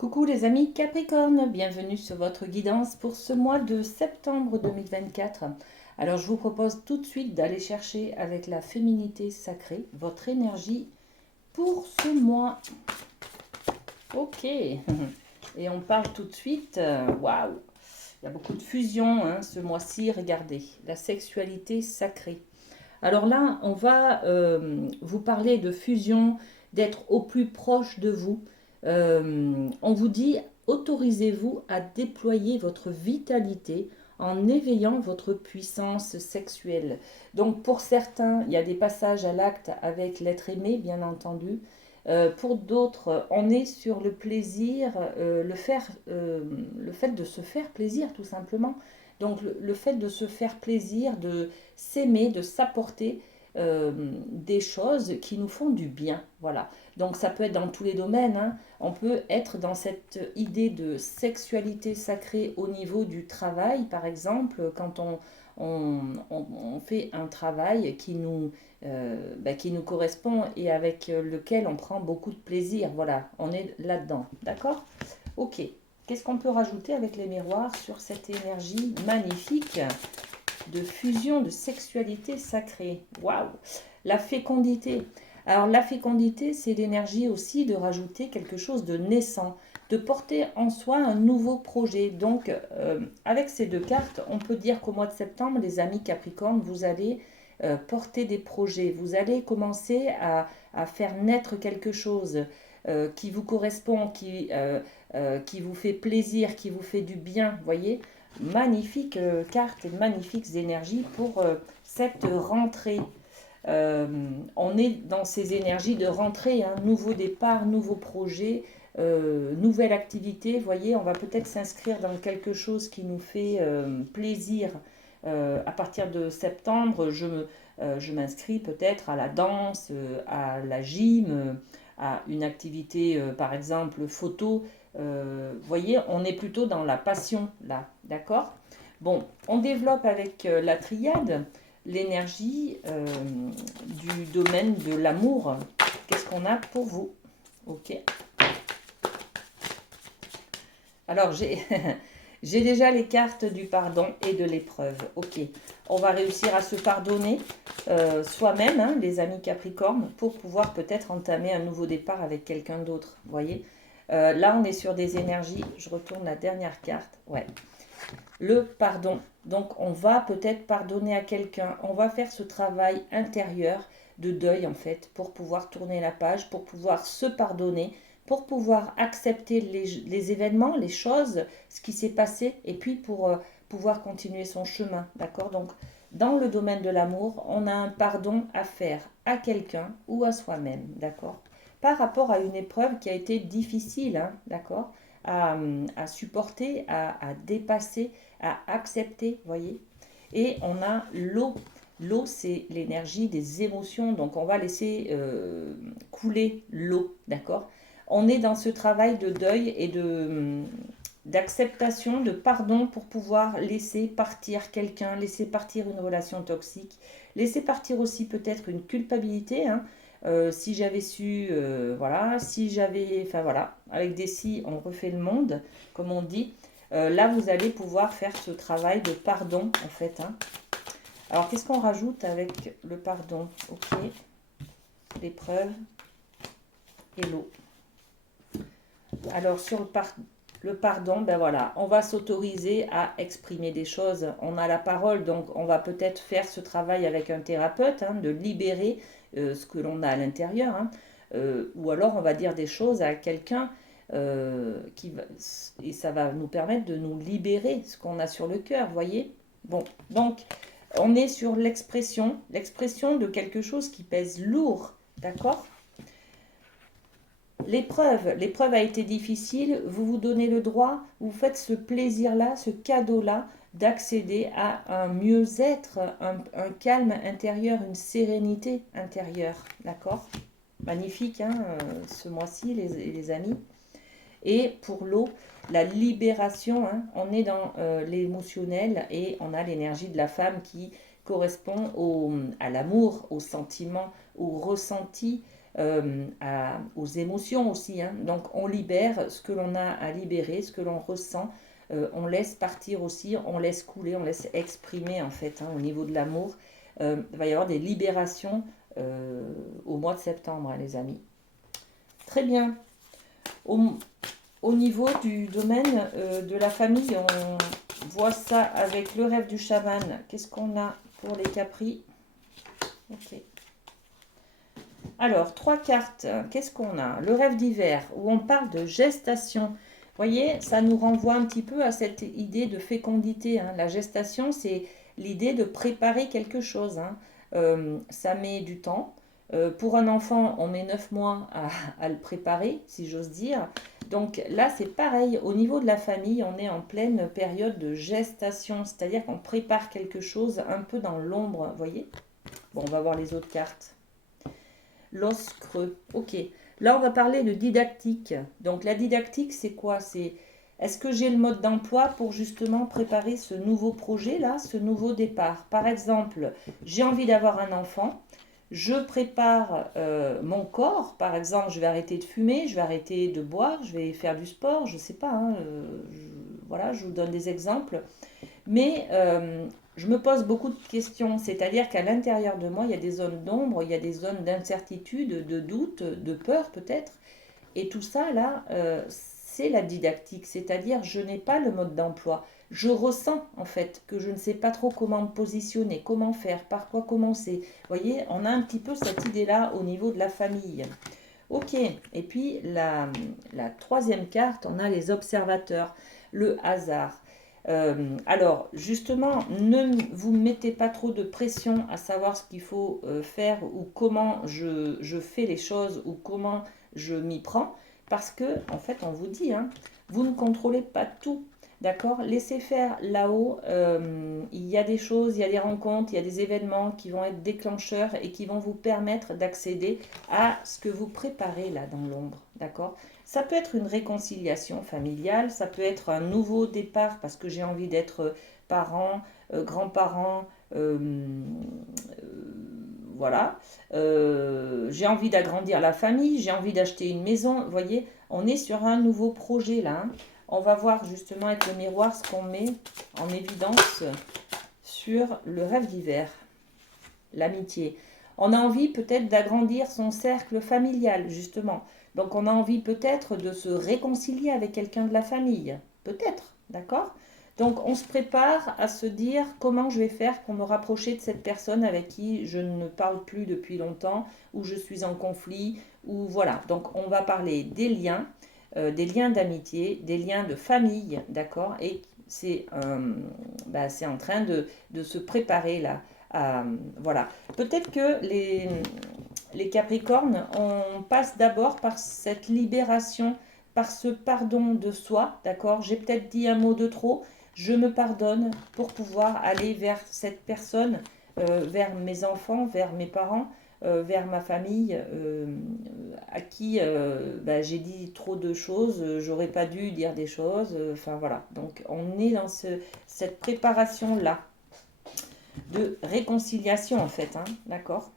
Coucou les amis Capricorne, bienvenue sur votre guidance pour ce mois de septembre 2024. Alors je vous propose tout de suite d'aller chercher avec la féminité sacrée votre énergie pour ce mois. Ok, et on parle tout de suite, waouh, il y a beaucoup de fusion ce mois-ci, regardez, la sexualité sacrée. Alors là, on va vous parler de fusion, d'être au plus proche de vous. On vous dit, autorisez-vous à déployer votre vitalité en éveillant votre puissance sexuelle. Donc pour certains, il y a des passages à l'acte avec l'être aimé, bien entendu. Pour d'autres, on est sur le plaisir, le fait de se faire plaisir tout simplement. Donc le fait de se faire plaisir, de s'aimer, de s'apporter des choses qui nous font du bien. Voilà. Donc ça peut être dans tous les domaines, hein. On peut être dans cette idée de sexualité sacrée au niveau du travail, par exemple, quand on fait un travail qui nous correspond et avec lequel on prend beaucoup de plaisir. Voilà, on est là-dedans. D'accord? Ok. Qu'est-ce qu'on peut rajouter avec les miroirs sur cette énergie magnifique de fusion de sexualité sacrée? Waouh! La fécondité. Alors la fécondité, c'est l'énergie aussi de rajouter quelque chose de naissant, de porter en soi un nouveau projet. Donc avec ces deux cartes, on peut dire qu'au mois de septembre, les amis Capricorne, vous allez porter des projets, vous allez commencer à faire naître quelque chose qui vous correspond, qui vous fait plaisir, qui vous fait du bien, voyez. Magnifique carte et magnifiques énergies pour cette rentrée. On est dans ces énergies de rentrée, hein, nouveau départ, nouveau projet, nouvelle activité. Vous voyez, on va peut-être s'inscrire dans quelque chose qui nous fait plaisir. À partir de septembre, je m'inscris peut-être à la danse, à la gym, à une activité, par exemple, photo. Vous voyez, on est plutôt dans la passion là, d'accord? Bon, on développe avec la triade l'énergie du domaine de l'amour. Qu'est-ce qu'on a pour vous? Ok. Alors, j'ai déjà les cartes du pardon et de l'épreuve. Ok. On va réussir à se pardonner soi-même, hein, les amis Capricorne, pour pouvoir peut-être entamer un nouveau départ avec quelqu'un d'autre. Vous voyez? Là, on est sur des énergies. Je retourne la dernière carte. Ouais. Le pardon. Donc on va peut-être pardonner à quelqu'un, on va faire ce travail intérieur de deuil en fait, pour pouvoir tourner la page, pour pouvoir se pardonner, pour pouvoir accepter les événements, les choses, ce qui s'est passé, et puis pour pouvoir continuer son chemin, d'accord? Donc dans le domaine de l'amour, on a un pardon à faire à quelqu'un ou à soi-même, d'accord? Par rapport à une épreuve qui a été difficile, hein, d'accord? À supporter, à dépasser, à accepter, voyez. Et on a l'eau. L'eau, c'est l'énergie des émotions, donc on va laisser couler l'eau, d'accord? On est dans ce travail de deuil et d'acceptation, de pardon pour pouvoir laisser partir quelqu'un, laisser partir une relation toxique, laisser partir aussi peut-être une culpabilité, hein. Si j'avais su, voilà, si j'avais, enfin voilà, avec des si, on refait le monde, comme on dit. Là, vous allez pouvoir faire ce travail de pardon, en fait, hein. Alors, qu'est-ce qu'on rajoute avec le pardon? Ok, l'épreuve et l'eau. Alors, sur le pardon, ben voilà, on va s'autoriser à exprimer des choses. On a la parole, donc on va peut-être faire ce travail avec un thérapeute, hein, de libérer ce que l'on a à l'intérieur, hein. Ou alors on va dire des choses à quelqu'un et ça va nous permettre de nous libérer ce qu'on a sur le cœur, voyez? Bon, donc on est sur l'expression de quelque chose qui pèse lourd, d'accord? L'épreuve a été difficile, vous vous donnez le droit, vous faites ce plaisir-là, ce cadeau-là, d'accéder à un mieux-être, un calme intérieur, une sérénité intérieure. D'accord? Magnifique, hein, ce mois-ci, les amis. Et pour l'eau, la libération, hein, on est dans l'émotionnel et on a l'énergie de la femme qui correspond à l'amour, au sentiment, au ressenti, aux émotions aussi, hein. Donc on libère ce que l'on a à libérer, ce que l'on ressent. On laisse partir aussi, on laisse couler, on laisse exprimer en fait, hein, au niveau de l'amour. Il va y avoir des libérations au mois de septembre, hein, les amis. Très bien. Au, au niveau du domaine de la famille, on voit ça avec le rêve du chaman. Qu'est-ce qu'on a pour les capris? Ok. Alors, 3 cartes. Qu'est-ce qu'on a? Le rêve d'hiver, où on parle de gestation. Vous voyez, ça nous renvoie un petit peu à cette idée de fécondité, hein. La gestation, c'est l'idée de préparer quelque chose, hein. Ça met du temps. Pour un enfant, on met 9 mois à le préparer, si j'ose dire. Donc là, c'est pareil. Au niveau de la famille, on est en pleine période de gestation, c'est-à-dire qu'on prépare quelque chose un peu dans l'ombre, vous voyez? Bon, on va voir les autres cartes. L'os creux. Ok. Là, on va parler de didactique. Donc, la didactique, c'est quoi? C'est est-ce que j'ai le mode d'emploi pour justement préparer ce nouveau projet-là, ce nouveau départ? Par exemple, j'ai envie d'avoir un enfant. Je prépare mon corps. Par exemple, je vais arrêter de fumer, je vais arrêter de boire, je vais faire du sport, je ne sais pas, hein, voilà, je vous donne des exemples. Mais je me pose beaucoup de questions, c'est-à-dire qu'à l'intérieur de moi, il y a des zones d'ombre, il y a des zones d'incertitude, de doute, de peur peut-être. Et tout ça, là, c'est la didactique, c'est-à-dire je n'ai pas le mode d'emploi. Je ressens en fait que je ne sais pas trop comment me positionner, comment faire, par quoi commencer. Vous voyez, on a un petit peu cette idée-là au niveau de la famille. Ok, et puis la troisième carte, on a les observateurs, le hasard. Alors, justement, ne vous mettez pas trop de pression à savoir ce qu'il faut faire ou comment je fais les choses ou comment je m'y prends, parce que, en fait, on vous dit, hein, vous ne contrôlez pas tout. D'accord? Laissez faire là-haut. Il y a des choses, il y a des rencontres, il y a des événements qui vont être déclencheurs et qui vont vous permettre d'accéder à ce que vous préparez là dans l'ombre. D'accord? Ça peut être une réconciliation familiale, ça peut être un nouveau départ parce que j'ai envie d'être parent, grand-parent, voilà. J'ai envie d'agrandir la famille, j'ai envie d'acheter une maison. Vous voyez, on est sur un nouveau projet là, hein. On va voir justement avec le miroir ce qu'on met en évidence sur le rêve d'hiver, l'amitié. On a envie peut-être d'agrandir son cercle familial, justement. Donc on a envie peut-être de se réconcilier avec quelqu'un de la famille. Peut-être, d'accord? Donc on se prépare à se dire comment je vais faire pour me rapprocher de cette personne avec qui je ne parle plus depuis longtemps, ou je suis en conflit, ou voilà. Donc on va parler des liens d'amitié, des liens de famille, d'accord? Et c'est en train de se préparer là. Voilà. Peut-être que les Capricornes, on passe d'abord par cette libération, par ce pardon de soi, d'accord? J'ai peut-être dit un mot de trop, je me pardonne pour pouvoir aller vers cette personne, vers mes enfants, vers mes parents, vers ma famille, à qui j'ai dit trop de choses, j'aurais pas dû dire des choses, enfin voilà. Donc on est dans cette préparation-là de réconciliation en fait, hein, d'accord?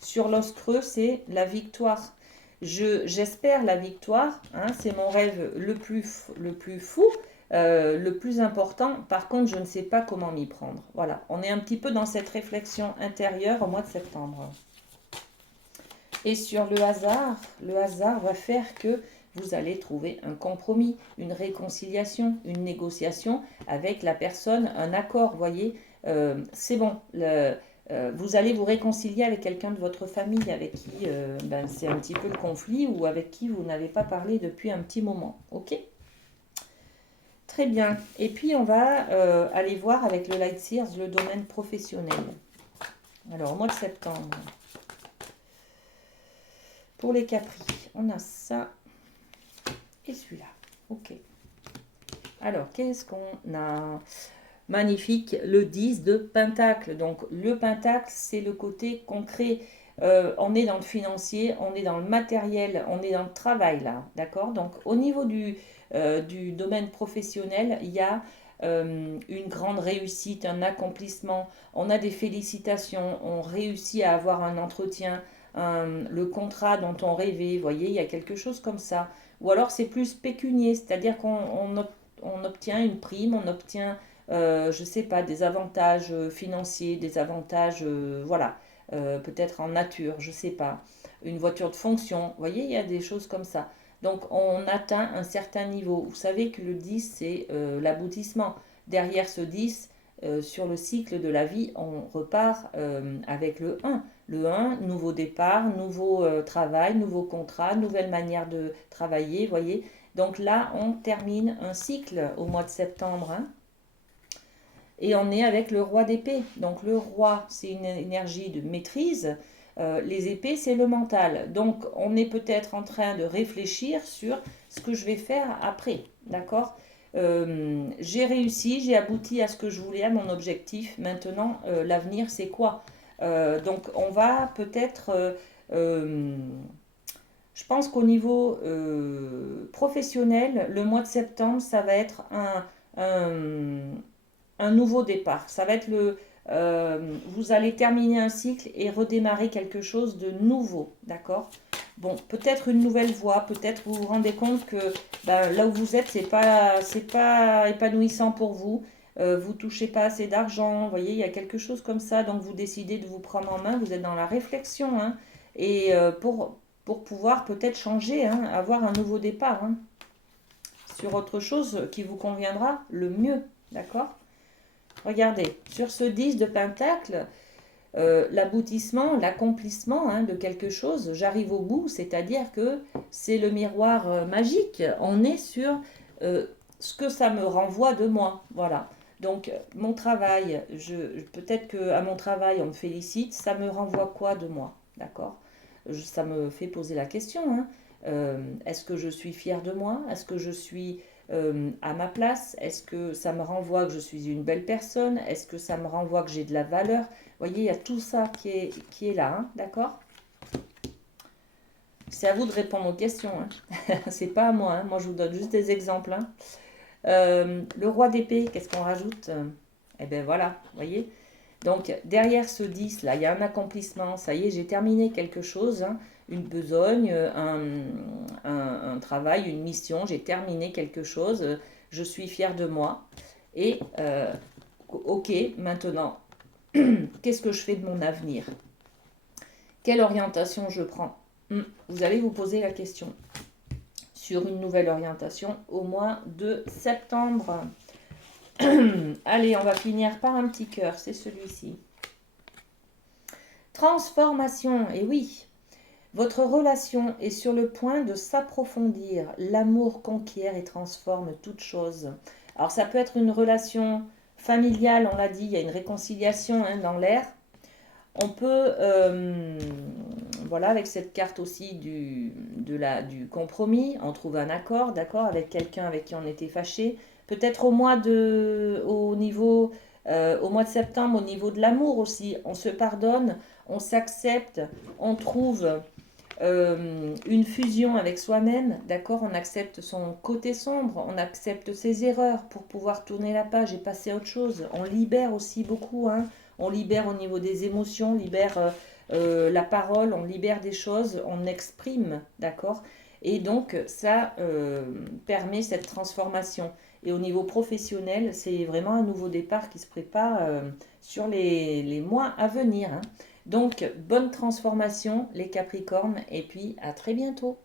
Sur l'os creux, c'est la victoire. J'espère la victoire, hein, c'est mon rêve le plus fou, le plus important. Par contre, je ne sais pas comment m'y prendre. Voilà, on est un petit peu dans cette réflexion intérieure au mois de septembre. Et sur le hasard va faire que vous allez trouver un compromis, une réconciliation, une négociation avec la personne, un accord, voyez. C'est bon, vous allez vous réconcilier avec quelqu'un de votre famille avec qui c'est un petit peu le conflit ou avec qui vous n'avez pas parlé depuis un petit moment. Ok? Très bien. Et puis on va aller voir avec le Light Seers le domaine professionnel. Alors au mois de septembre, pour les capris, on a ça et celui-là. Ok. Alors qu'est-ce qu'on a? Magnifique, le 10 de Pentacle. Donc le Pentacle, c'est le côté concret. On est dans le financier, on est dans le matériel, on est dans le travail là, d'accord? Donc au niveau du domaine professionnel, il y a une grande réussite, un accomplissement, on a des félicitations, on réussit à avoir un entretien, le contrat dont on rêvait, vous voyez, il y a quelque chose comme ça. Ou alors c'est plus pécunier, c'est-à-dire on obtient une prime, on obtient, je ne sais pas, des avantages financiers, des avantages, voilà, peut-être en nature, je ne sais pas, une voiture de fonction, vous voyez, il y a des choses comme ça. Donc on atteint un certain niveau. Vous savez que le 10, c'est l'aboutissement. Derrière ce 10, sur le cycle de la vie, on repart avec le 1. Le 1, nouveau départ, nouveau travail, nouveau contrat, nouvelle manière de travailler, voyez. Donc là, on termine un cycle au mois de septembre, hein. Et on est avec le roi d'épée. Donc le roi, c'est une énergie de maîtrise. Les épées, c'est le mental. Donc on est peut-être en train de réfléchir sur ce que je vais faire après. D'accord. J'ai réussi, j'ai abouti à ce que je voulais, à mon objectif. Maintenant, l'avenir, c'est quoi? Donc on va peut-être... je pense qu'au niveau professionnel, le mois de septembre, ça va être un, un nouveau départ. Ça va être vous allez terminer un cycle et redémarrer quelque chose de nouveau, d'accord? Bon, peut-être une nouvelle voie, peut-être vous vous rendez compte que ben, là où vous êtes, c'est pas épanouissant pour vous. Vous touchez pas assez d'argent, vous voyez, il y a quelque chose comme ça, donc vous décidez de vous prendre en main, vous êtes dans la réflexion, hein, et pour pouvoir peut-être changer, hein, avoir un nouveau départ, hein, sur autre chose qui vous conviendra le mieux, d'accord? Regardez, sur ce 10 de Pentacle, l'aboutissement, l'accomplissement, hein, de quelque chose, j'arrive au bout, c'est-à-dire que c'est le miroir magique. On est sur ce que ça me renvoie de moi. Voilà. Donc, mon travail, peut-être qu'à mon travail, on me félicite, ça me renvoie quoi de moi? D'accord. Ça me fait poser la question, hein. Est-ce que je suis fière de moi? Est-ce que je suis à ma place? Est-ce que ça me renvoie que je suis une belle personne? Est-ce que ça me renvoie que j'ai de la valeur? Vous voyez, il y a tout ça qui est là, hein, d'accord? C'est à vous de répondre aux questions, hein. C'est pas à moi, hein. Moi, je vous donne juste des exemples, hein. Le roi d'épée, qu'est-ce qu'on rajoute? Eh bien voilà, vous voyez. Donc derrière ce 10 là, il y a un accomplissement. Ça y est, j'ai terminé quelque chose, hein, une besogne, un travail, une mission. J'ai terminé quelque chose. Je suis fière de moi. Et ok, maintenant, qu'est-ce que je fais de mon avenir? Quelle orientation je prends? Vous allez vous poser la question sur une nouvelle orientation au mois de septembre. Allez, on va finir par un petit cœur, c'est celui-ci. Transformation, et oui, votre relation est sur le point de s'approfondir. L'amour conquiert et transforme toute chose. Alors ça peut être une relation familiale, on l'a dit, il y a une réconciliation, hein, dans l'air. On peut, voilà, avec cette carte aussi du compromis, on trouve un accord, d'accord, avec quelqu'un avec qui on était fâché. Peut-être au mois au mois de septembre, au niveau de l'amour aussi, on se pardonne, on s'accepte, on trouve une fusion avec soi-même, d'accord, on accepte son côté sombre, on accepte ses erreurs pour pouvoir tourner la page et passer à autre chose. On libère aussi beaucoup, hein. On libère au niveau des émotions, on libère la parole, on libère des choses, on exprime, d'accord. Et donc ça permet cette transformation. Et au niveau professionnel, c'est vraiment un nouveau départ qui se prépare sur les mois à venir, hein. Donc, bonne transformation les Capricornes et puis à très bientôt.